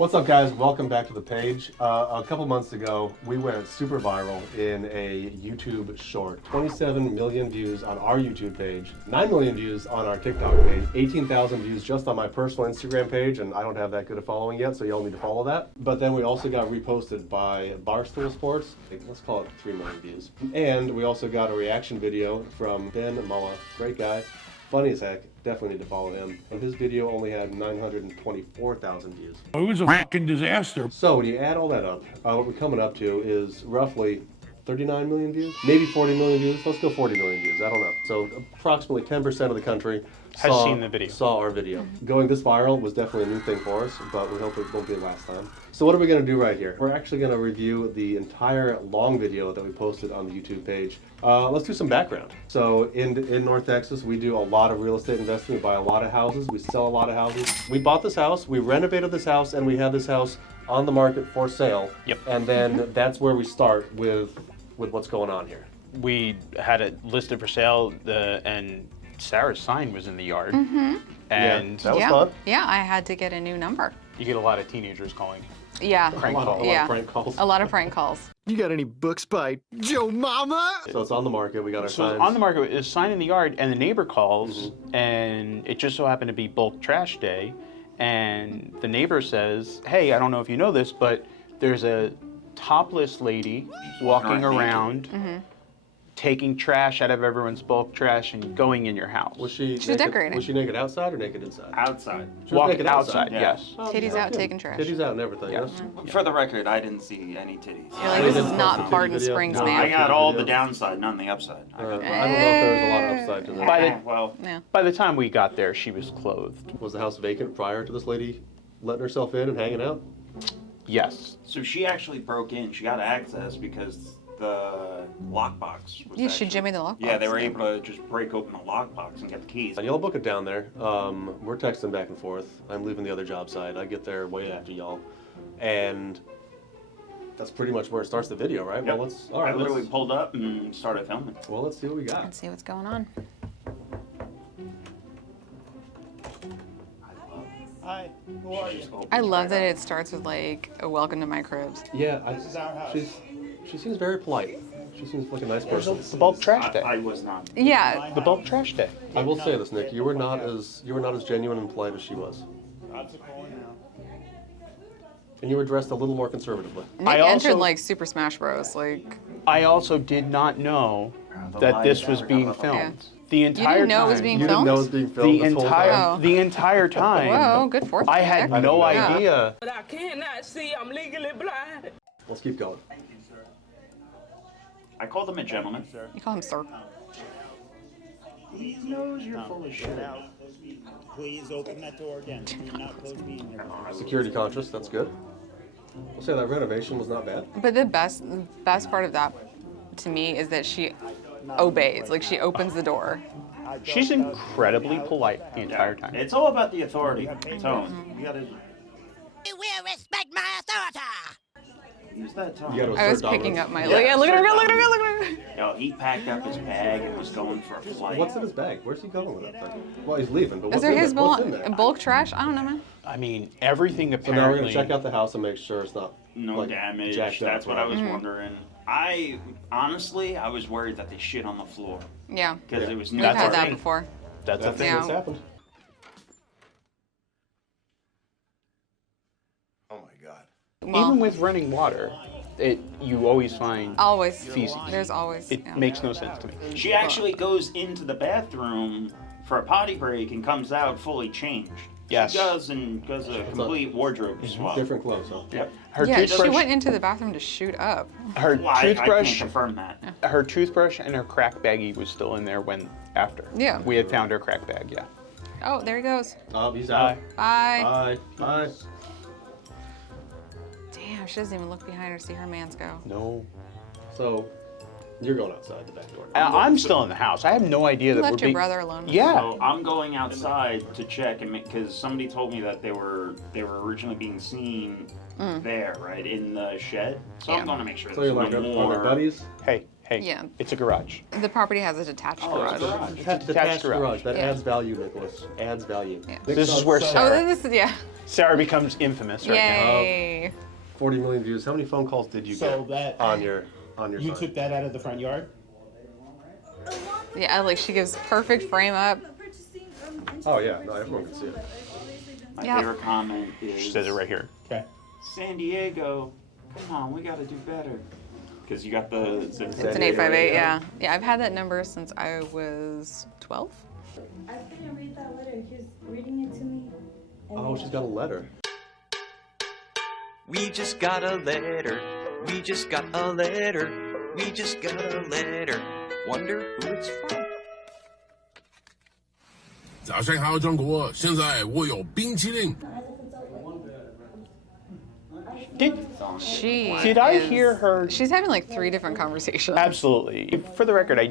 What's up, guys? Welcome back to the page. A couple months ago, we went super viral in a YouTube short. 27 million views on our YouTube page, 9 million views on our TikTok page, 18,000 views just on my personal Instagram page, and I don't have that good a following yet, so y'all need to follow that. But then we also got reposted by Barstool Sports. Let's call it 3 million views. And we also got a reaction video from Ben Mullah, great guy. Funny as heck, definitely need to follow him. And his video only had 924,000 views. It was a fucking disaster. So when you add all that up, what we're coming up to is roughly 39 million views, maybe 40 million views. Let's go 40 million views, I don't know. So approximately 10% of the country saw our video. Going this viral was definitely a new thing for us, but we hope it won't be the last time. So what are we gonna do right here? We're actually gonna review the entire long video that we posted on the YouTube page. Let's do some background. So in North Texas, we do a lot of real estate investing. We buy a lot of houses, we sell a lot of houses. We bought this house, we renovated this house, and we have this house on the market for sale. Yep. And then that's where we start with what's going on here. We had it listed for sale, and Sarah's sign was in the yard. And that was fun. Yeah, I had to get a new number. you get a lot of teenagers calling. Yeah. Prank A lot calls. of prank calls. A lot of prank calls. You got any books by Joe Mama? So it's on the market, we got our So signs. on the market, it's a sign in the yard, and the neighbor calls, and it just so happened to be bulk trash day, and the neighbor says, hey, I don't know if you know this, but there's a topless lady walking around, taking trash out of everyone's bulk trash and going in your house. Was she She's naked? decorating. Was she naked outside or naked inside? Outside. She was Walk naked outside, Yeah. yes. Oh, Titties yeah, out, good. taking trash. Titties out and everything, Yeah. yes? For the record, I didn't see any titties. You're like, this didn't is post not the titty Barton video? Springs, No, man. I got all the downside, none the upside. I don't know if there was a lot of upside to that. By the- well, Yeah. By the time we got there, she was clothed. Was the house vacant prior to this lady letting herself in and hanging out? Yes. so she actually broke in. She got access because the lockbox was Yeah, she actually- jimmied the lockbox. Yeah, they were able to just break open the lockbox and get the keys. And y'all book it down there. We're texting back and forth. I'm leaving the other job site. I get there way after y'all. And that's pretty much where it starts the video, right? Yep. Well, I let's literally pulled up and started filming. see what we got. Let's see what's going on. Hi, who are you? I love that it starts with like a welcome to my cribs. Yeah, This is our house. she seems very polite. She seems like a nice person. The bulk trash day. I was not. Yeah. The bulk trash day. I will say this, Nick. You were not as genuine and polite as she was, Lots of calling now. and you were dressed a little more conservatively. Nick I entered also- like Super Smash Bros. Like, I also did not know The that this lights was are being up. filmed. Yeah. The you entire didn't know time. it was being You filmed? didn't know it was being filmed the this whole entire time. Oh. the entire time. Whoa, good forth. I had Nick. no Yeah. idea. But I cannot see. I'm legally blind. Let's keep going. I called him a gentleman. You call him sir. He knows you're full of shit. Please open that door again. Do not close me in there. Security conscious. That's good. We'll say that renovation was not bad. But the best part of that to me is that she obeys. Like, she opens the door. She's incredibly polite the entire time. It's all about the authority tone. You gotta You will respect my authority. use that tone. You gotta I was assert picking dominance. up my. Yeah, Yeah, look at her go, assert look at her go, look at her go. Yo, he packed up his bag and was going for a flight. What's in his bag? Where's he going with that thing? Well, he's leaving, but Is what's there in his there? What's in there? bulk trash? I don't know, man. I mean, everything So now we're apparently. gonna check out the house and make sure it's not No like, damage. jacked up, That's what I right? was wondering. I honestly, I was worried that they shit on the floor Yeah. because it was new. We've That's had our that thing. before. That's a That's thing. what's Yeah. happened. Oh my God. Well, Even with running water, you always find always. feces. There's always. It yeah. makes no sense to me. She actually goes into the bathroom for a potty break and comes out fully changed. Yes. She does and does a complete wardrobe swap. Different clothes, huh? Yep. Her Yeah, she toothbrush, went into the bathroom to shoot up. her Well, I can't toothbrush, confirm that. her toothbrush, and her crack baggie was still in there when after. Yeah. We had found her crack bag. Yeah. Oh, there he goes. Oh, he's out. Bye. Bye. Damn, she doesn't even look behind her to see her mans go. No. So, you're going outside the back door. I'm still in the house. I have no idea You that left we're your being. brother alone. Yeah. So I'm going outside to check and because somebody told me that they were originally being seen there, right in the shed. So Yeah. I'm going to make sure So there's you're like, no are more. they buddies? Hey. Yeah. It's a garage. The property has a detached Oh, it's a garage. garage. Detached detached garage. garage. That Yeah. adds value, Nicholas. Adds value. Yeah. Nick This is sounds where so- Oh, Sarah. this is, yeah. Sarah becomes infamous right now. Yay. 40 million views. How many phone calls did you So get that- on your You site? took that out of the front yard? Yeah, like she gives perfect frame up. Oh yeah, no, everyone can see it. My Yeah. favorite comment is She says it right here. Okay. San Diego, come on, we gotta do better. Because you got the It's an 858, yeah. Yeah, I've had that number since I was 12. I couldn't read that letter. He was reading it to me. Oh, she's got a letter. We just got a letter. We just got a letter. We just got a letter. Wonder who it's from. 早上好，中国！现在我有冰淇淋。 Did I hear her? She's having like 3 different conversations. Absolutely. For the record, I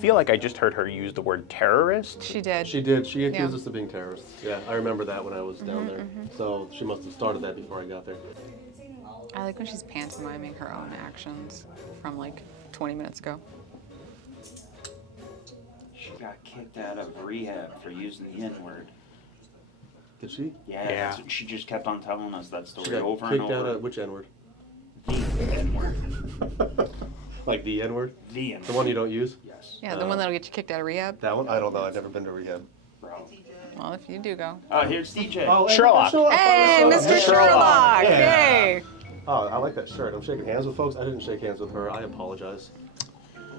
feel like I just heard her use the word terrorist. She did. She did. She accused Yeah. us of being terrorists. Yeah, I remember that when I was down there. So she must have started that before I got there. I like when she's pantomiming her own actions from like 20 minutes ago. She got kicked out of rehab for using the N-word. Did she? Yeah. She just kept on telling us that She story got over and kicked over. out of which N-word? The N-word. Like the N-word? The N-word. The one you don't use? Yes. Yeah, the one that'll get you kicked out of rehab. That one? I don't know. I've never been to rehab. Bro. Well, if you do go. Oh, here's DJ. Oh, Sherlock. Hey, Mr. Sherlock! Yeah. Yay! Oh, I like that shirt. I'm shaking hands with folks. I didn't shake hands with her. I apologize.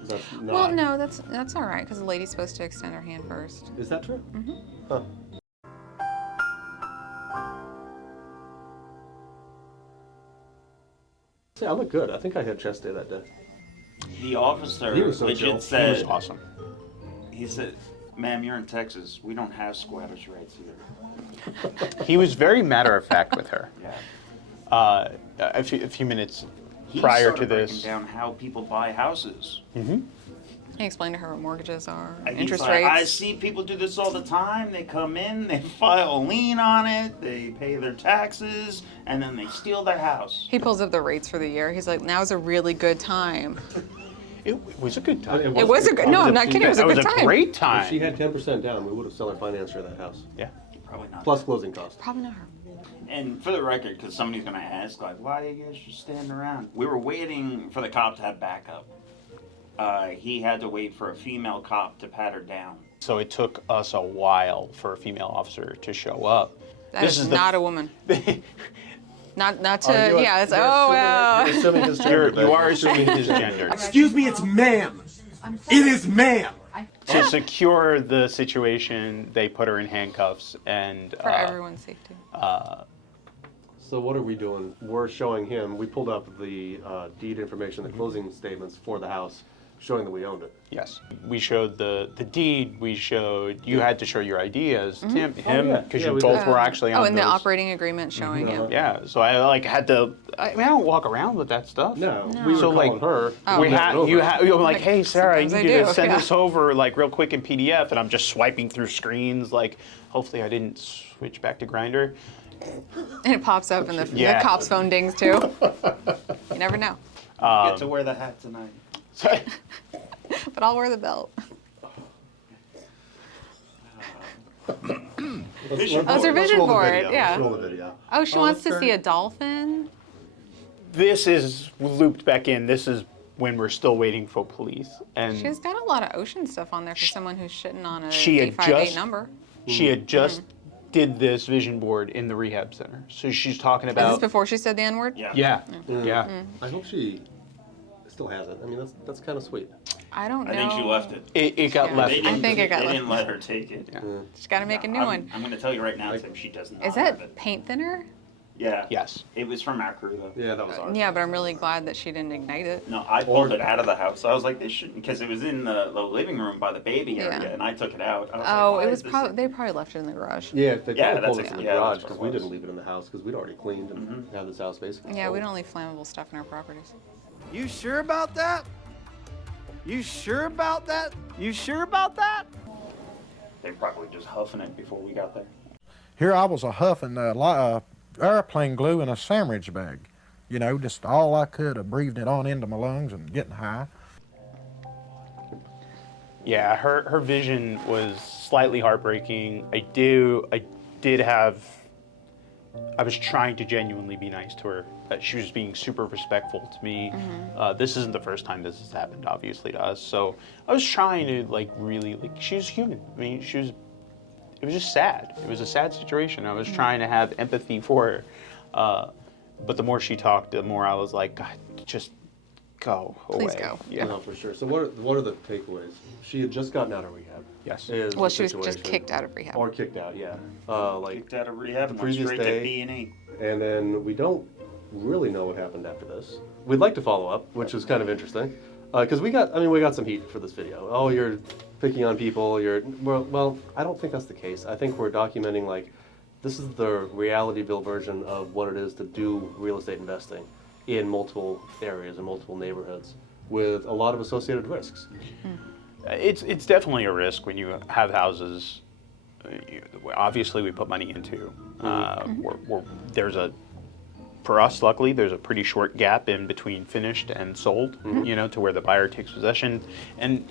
Is that not... Well, no, that's all right because the lady's supposed to extend her hand first. Is that true? Mm-hmm. Huh. See, I look good. I think I had chest day that day. The officer He was so chill. legit said, He was awesome. he said, ma'am, you're in Texas. We don't have squatters' rights here. He was very matter of fact with her. Yeah. A few minutes He prior started to breaking this. down how people buy houses. He explained to her what mortgages are, And he's interest like, I rates. see people do this all the time. They come in, they file a lien on it, they pay their taxes, and then they steal their house. He pulls up the rates for the year. He's like, now's a really good time. It was a good time. It was a good, no, I'm not kidding, it was a good time. Great If time. she had 10% down, we would have seller financed her that house. Yeah. Probably not. Plus closing costs. Probably not her. And for the record, because somebody's going to ask, like, why are you guys just standing around? We were waiting for the cop to have backup. He had to wait for a female cop to pat her down. So it took us a while for a female officer to show up. That is not a woman. Not to, Are you- yeah, it's, you're oh, assuming- wow. You're assuming his gender. You are assuming his gender. Excuse me, it's ma'am. It is ma'am. To secure the situation, they put her in handcuffs and For everyone's safety. So what are we doing? We're showing him, we pulled up the deed information, the closing statements for the house, showing that we owned it. yes, we showed the deed. We showed you had to show your ID as him yeah. because Yeah, you we both did. were actually on Oh, and the those. operating agreement showing you. Yeah, so I like had to. I mean, I don't walk around with that stuff. No, we were So, calling like, her. Oh. We left it had over. you had you're like, Like, hey Sarah, I sometimes need I you to do, send yeah. this over like real quick in PDF, and I'm just swiping through screens. Like, hopefully I didn't switch back to Grindr. And it pops up and the Yeah. cop's phone dings too. You never know. You get to wear the hat tonight. So, But I'll wear the belt. Oh, it's her vision roll the board, video. yeah. Let's roll the video. Oh, she wants to see a dolphin? this is looped back in. This is when we're still waiting for police, and She's got a lot of ocean stuff on there for someone who's shitting on a She had 858 just- number. she had just did this vision board in the rehab center. So she's talking Is this about before she said the N-word? Yeah. yeah. I hope she still has it. I mean, that's kind of sweet. I don't know. I think she left it. It got Yeah. left. They didn't, think it got they left. didn't let her take it. Yeah. She's got to make a new one. I'm going to tell you right now, Tim, she does not Is have that it. paint thinner? Yeah. Yes. It was from our crew, though. Yeah, that was ours. Yeah, but I'm really glad that she didn't ignite it. No, I pulled it out of the house. I was like, they shouldn't, because it was in the living room by the baby area, Yeah. and I took it out. I was Oh, like, it why was is this- probably they probably left it in the garage. Yeah, they Yeah, probably pulled that's us in the yeah, that's garage what because it we was. didn't leave it in the house because we'd already cleaned and had this house basically. Yeah, we sold. don't leave flammable stuff in our properties. You sure about that? You sure about that? You sure about that? They probably just huffing it before we got there. Here I was a huffing airplane glue in a sandwich bag. You know, just all I could have breathed it on into my lungs and getting high. Yeah, her vision was slightly heartbreaking. I did have I was trying to genuinely be nice to her. She was being super respectful to me. This isn't the first time this has happened, obviously, to us. So I was trying to like really like. She was human. I mean, it was just sad. It was a sad situation. I was trying to have empathy for her. But the more she talked, the more I was like, God, just go away. Please go. Yeah, no, for sure. So what are the takeaways? She had just gotten out of rehab. Yes. Well, she was just kicked out of rehab. Or kicked out, yeah. Kicked out of rehab and went previous straight day, to B&E. And then we don't really know what happened after this. We'd like to follow up, which is kind of interesting, because we got some heat for this video. Oh, you're picking on people. Well, I don't think that's the case. I think we're documenting like this is the realityville version of what it is to do real estate investing in multiple areas and multiple neighborhoods with a lot of associated risks. It's definitely a risk when you have houses. Obviously, we put money into. For us, luckily, there's a pretty short gap in between finished and sold. You know, to where the buyer takes possession, and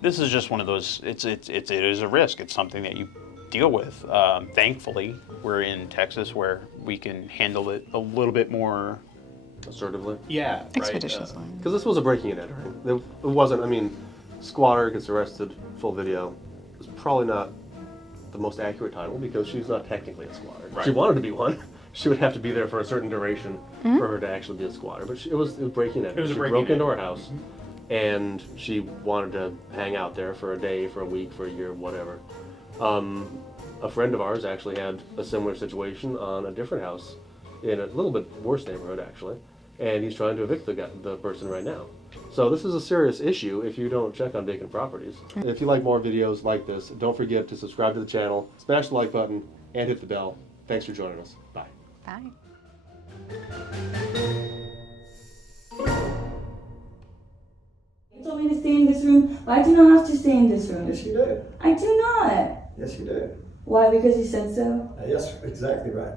this is just one of those. It is a risk. It's something that you deal with. Thankfully, we're in Texas where we can handle it a little bit more assertively. Yeah, expeditiously. Because this was a breaking and entering. It wasn't. I mean, squatter gets arrested. Full video is probably not the most accurate title because she's not technically a squatter. Right. She wanted to be one. She would have to be there for a certain duration for her to actually be a squatter. But it was breaking and entering. She broke into our house, and she wanted to hang out there for a day, for a week, for a year, whatever. A friend of ours actually had a similar situation on a different house in a little bit worse neighborhood, actually, and he's trying to evict the person right now. So this is a serious issue if you don't check on vacant properties. If you like more videos like this, don't forget to subscribe to the channel, smash the like button, and hit the bell. Thanks for joining us. Bye. Bye. You told me to stay in this room, but I do not have to stay in this room. Yes, you do. I do not. Yes, you do. Why? Because you said so? Yes, exactly right.